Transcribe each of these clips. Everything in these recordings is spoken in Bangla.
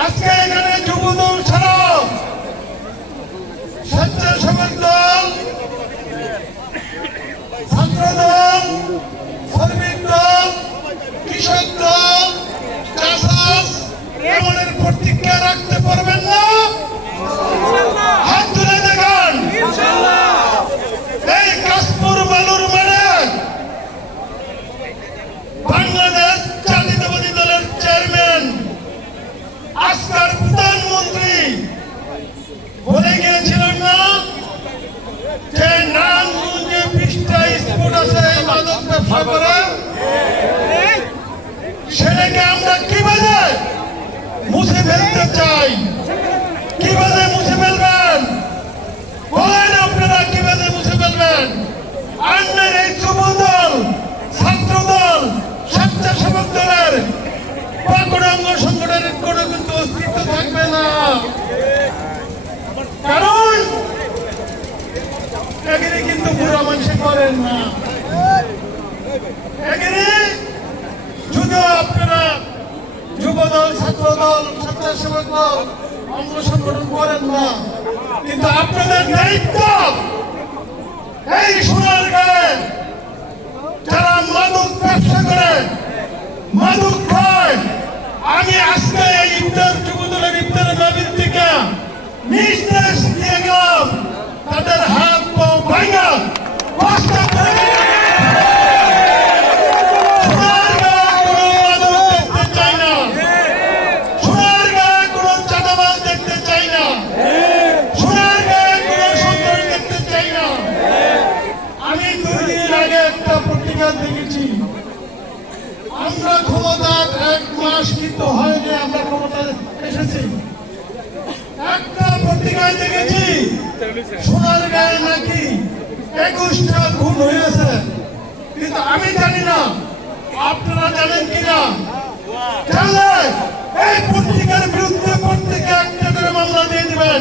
আজকে এখানে যুবদল ছাড়াও স্বেচ্ছাসেবক দল, ছাত্র দল, শ্রমিক দল, কৃষক দল, চাষাস এমনের প্রতিজ্ঞা রাখতে পারবেন না? হাত তুলে দেখান। এই কাশপুর বালুর মাঠে বাংলাদেশ জাতীয়তাবাদী দলের চেয়ারম্যান আজকের প্রধানমন্ত্রী বলে গিয়েছিলেন না যে নারায়ণগঞ্জে 20টা স্পট আছে মাদক ব্যবসা করে, সেটাকে আমরা কিভাবে মুছে ফেলতে চাই? কিভাবে মুছে ফেলবেন বলেন? আপনারা কিভাবে মুছে ফেলবেন? আপনার এই যুব দল, ছাত্র দল, স্বেচ্ছাসেবক দলের বা কোনো অঙ্গ সংগঠনের কোনো কিন্তু অস্তিত্ব থাকবে না। কারণ এখানে কিন্তু বুড়া মানুষ করেন না। এখানে শুধু আপনারা যুব দল, ছাত্র দল, স্বেচ্ছাসেবক দল অঙ্গ সংগঠন করেন না, কিন্তু আপনাদের দায়িত্ব এই সোনারগাঁয়ে যারা মাদক ব্যবসা করে, মাদক খায়, আমি আজকে এই ইফতার যুব দলের ইফতারের নবীর থেকে নির্দেশ দিয়ে গেলাম তাদের হাত পা ভাঙা পাঁচটা করে দেখেছি। আমরা ক্ষমতার 1 মাস কিন্তু হয়নি, আমরা ক্ষমতায় এসেছি। একটা পত্রিকায় দেখেছি সোনারগাঁয়ে নাকি 21টা খুন হয়েছে, কিন্তু আমি জানি না, আপনারা জানেন কিনা? জানলে এই পত্রিকার বিরুদ্ধে পত্রিকা একটা করে মামলা দিয়ে দিবেন।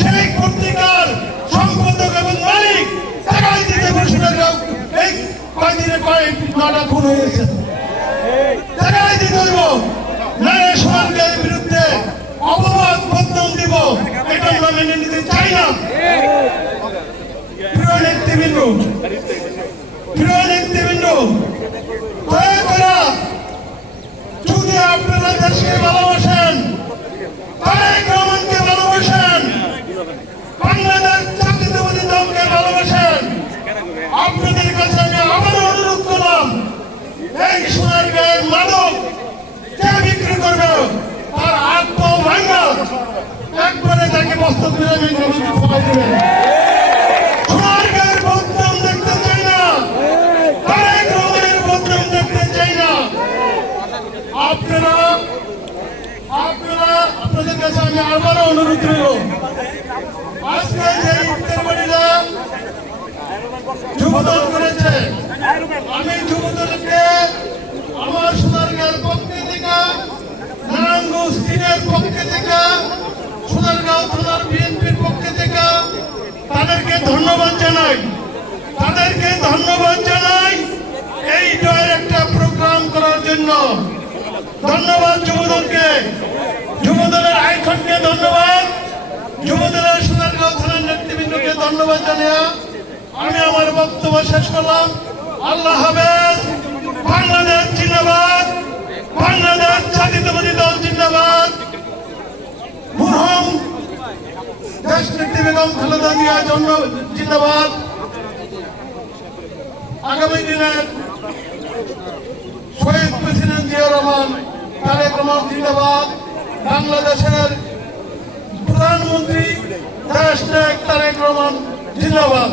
সেই পত্রিকার সম্পাদক এবং মালিক টাকাই দিতে সোনারগাঁও এই কয়দিনে কয়েকটা খুন হয়েছে, টাকাই দিতে হইব। নারে সোনারগাঁয়ের বিরুদ্ধে অপবাদ বদনাম দিব, এটা আমরা মেনে নিতে চাই না। প্রিয় নেতৃবৃন্দ, দয়া করে যদি আপনারা দেশকে ভালোবাসেন, তারেক রহমানকে ভালোবাসেন, বাংলাদেশ জাতীয়তাবাদী দলকে ভালোবাসেন, আপনাদের কাছে আমি আবারও অনুরোধ করলাম, এই সোনারগাঁয়ের মাদক কে বিক্রি করবে তার হাত পা ভাঙা একবারে তাকে বস্তা তুলে ফেলাই দেবেন। সোনারগাঁয়ের বদনাম দেখতে চাই না, তারেক রহমানের বদনাম দেখতে চাই না। আপনাদের কাছে আমি আবারও অনুরোধ রইল, আজকে যে ইফতার বাড়িরা যুবদল করেছে, আমি যুবদলকে আমার সোনারগাঁয়ের পক্ষে থেকে, নারায়ণগঞ্জ 3-এর পক্ষে থেকে, সোনারগাঁও থানার বিএনপির পক্ষে থেকে তাদেরকে ধন্যবাদ জানাই এই দলের একটা প্রোগ্রাম করার জন্য। ধন্যবাদ যুবদলকে, যুবদলের আইকনকে ধন্যবাদ, যুবদলের সোনারগাঁও থানার নেতৃবৃন্দকে ধন্যবাদ জানিয়ে আমি আমার বক্তব্য শেষ করলাম। আল্লাহ হাফেজ। বাংলাদেশ জিন্দাবাদ, বাংলাদেশ জাতীয়তাবাদী দল জিন্দাবাদ, মরহুম দেশ নেত্রী বেগম খালেদা জিয়া জিন্দাবাদ। আগামী দিনের শহীদ প্রেসিডেন্ট জিয়া রহমান, তারেক রহমান জিন্দাবাদ। বাংলাদেশের প্রধানমন্ত্রী দেশ নায়ক তারেক রহমান জিন্দাবাদ।